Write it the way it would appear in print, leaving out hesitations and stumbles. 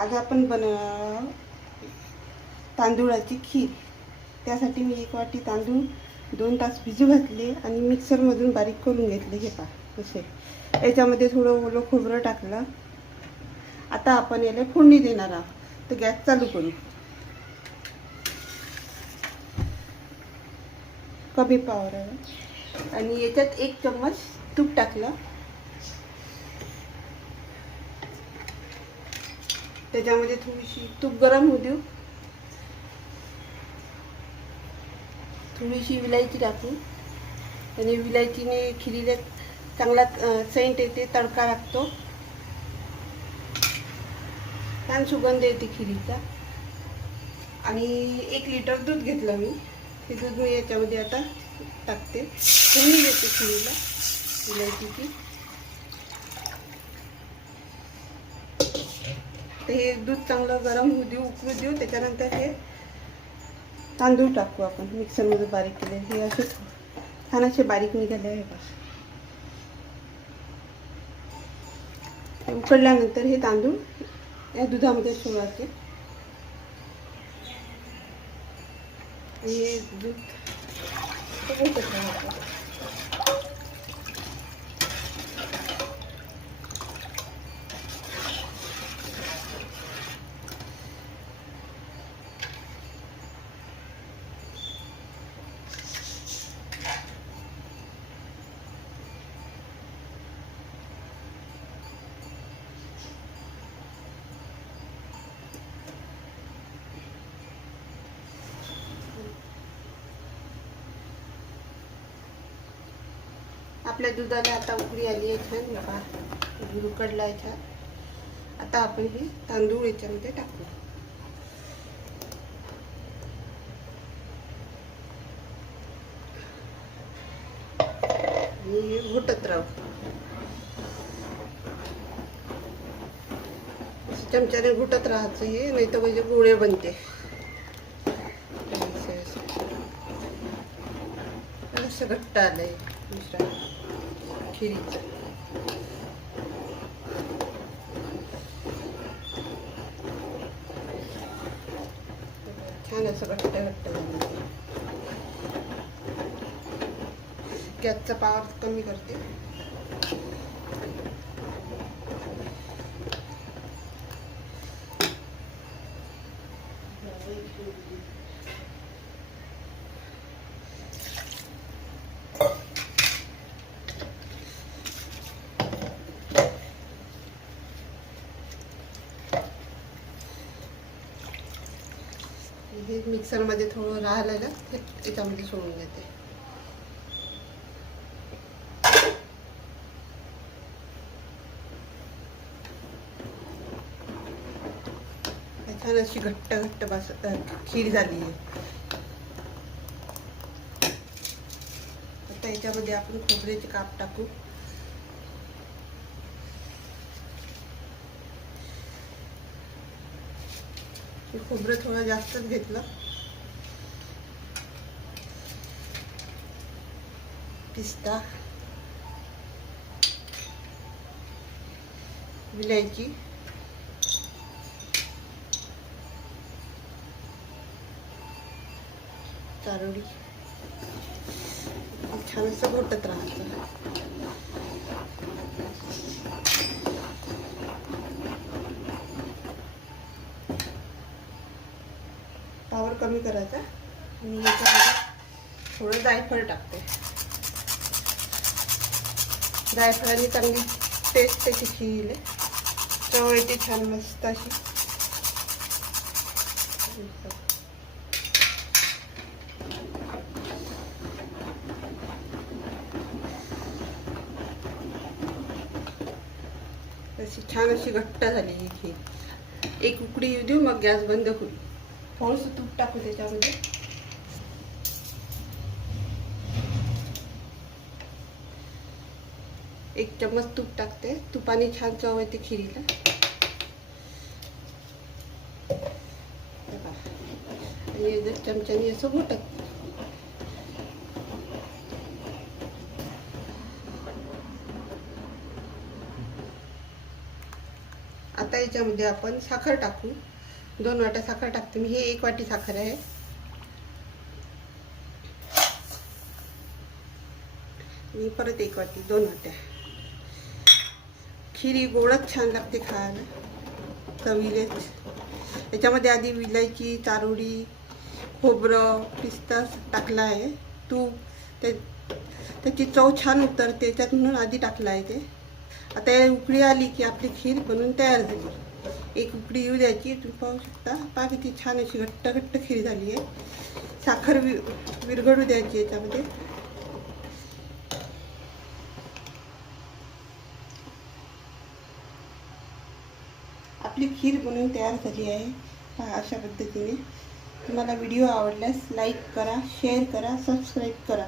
आज आपण तांदूळाची खीर. त्यासाठी मी 1 वाटी तांदूळ 2 तास भिजू घातले आणि मिक्सरमधून बारीक करून घेतले. हे पहा असे. याच्यामध्ये थोडं ओलं खोबरं टाकलं. आता आपण याला फोडणी देणार आहोत. तर गॅस चालू करू. कमी पॉवर आहे. आणि याच्यात 1 चम्मच तूप टाकलं. त्याच्यामध्ये थोडीशी तूप गरम होऊ देऊ. थोडीशी विलायची टाकू. आणि विलायचीने खिरीला चांगला सेंट येते, तडका लागतो, छान सुगंध येते खिरीचा. आणि 1 लिटर दूध घेतलं मी. हे दूध मी याच्यामध्ये आता टाकते. फोडणी देते खिरीला विलायचीची. ते हे दूध चांगलं गरम होऊ देऊ, उकळू देऊ. त्याच्यानंतर हे तांदूळ टाकू आपण मिक्सरमध्ये बारीक केले. हे असे छान असे बारीक निघाले आहे बघा. उकळल्यानंतर हे तांदूळ या दुधामध्ये सोडायचे. हे दूध आपल्या दुधाला आता उकळी आली आहे छान. बघा दूध उकडला आहे छान. आता आपण हे तांदूळ याच्यामध्ये टाकू. आणि हे घोटत राहू. चमच्याने घोटत राहायचं हे, नाही तर म्हणजे गोळे बनते. असं घट्ट आलंय दुसरा खिरीचं. छान असं घट्ट घट्ट झालं. गॅसचा पॉवर कमी करते. हे मिक्सरमध्ये थोडं राहिलेलं हे याच्यामध्ये सोडून देते. छान अशी घट्ट घट्ट खीर झाली आहे. आता याच्यामध्ये आपण खोबऱ्याचे काप टाकू. खोबरं थोडं जास्तच घेतलं. पिस्ता, विलायची, चारोळी. छान असं घोटत राहायचं. पावर कमी करायचा. आणि याच्यामध्ये थोडं जायफळ टाकते. जायफळाने चांगली टेस्ट त्याची खीर चव येते छान मस्त अशी. अशी छान अशी घट्ट झाली ही खीर. 1 उकडी येऊ देऊ, मग गॅस बंद होईल. थोडंसं तूप टाकू त्याच्यामध्ये. एक चम्मच तूप टाकते. तुपाने छान चव येते खिरीला. आणि चमच्याने असं घोटत. आता याच्यामध्ये याच्यामध्ये आपण साखर टाकू. 2 वाट्या साखर टाकते मी. हे 1 वाटी साखर आहे. मी परत 1 वाटी, 2 वाट्या. खीर ही गोडच छान लागते खायला, चवीलेच. याच्यामध्ये आधी विलायची, चारोळी, खोबरं, पिस्ता टाकला आहे. तूप, त्याची चव छान उतरते त्याच्यात म्हणून आधी टाकलं आहे ते. आता या उकळी आली की आपली खीर बनवून तयार झाली. एक उकळी येऊ द्यायची. तुम्ही पाहू शकता, पहा किती छान अशी घट्ट घट्ट खीर झाली आहे. साखर विरघळू द्यायची याच्यामध्ये. आपली खीर बनवून तयार झाली आहे. पहा अशा पद्धतीने. तुम्हाला व्हिडिओ आवडल्यास लाईक करा, शेअर करा, सबस्क्राईब करा.